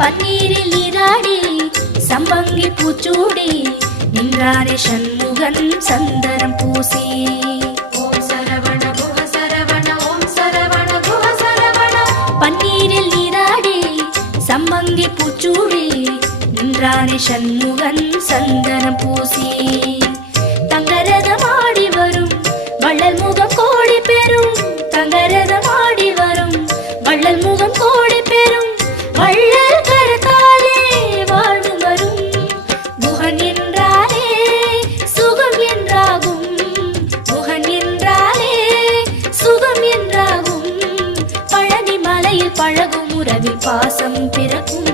பன்னீரில் நீராடி சம்பங்கி பூச்சூடி நின்றாரே சண்முகன் சந்தனம் பூசி. ஓம் சரவண குஹ சரவண ஓம் சரவண குஹ சரவண. பன்னீரில் நீராடி சம்பங்கி பூச்சூடி நின்றாரே சண்முகன் சந்தனம் பூசி. தங்கரதமாடி வரும் வள்ளல் முகம் கோடி பெறும். தங்கரதமாடி வரும் வள்ளல் முகம் கோடி பெறும். வள்ளல் கரத்தாலே வாழ்வு வரும். குஹன் என்றாலே சுகம் என்றாகும். குஹன் என்றாலே சுகம் என்றாகும். பழனி மலையில் பழகும் உறவில் பாசம் பிறக்கும்.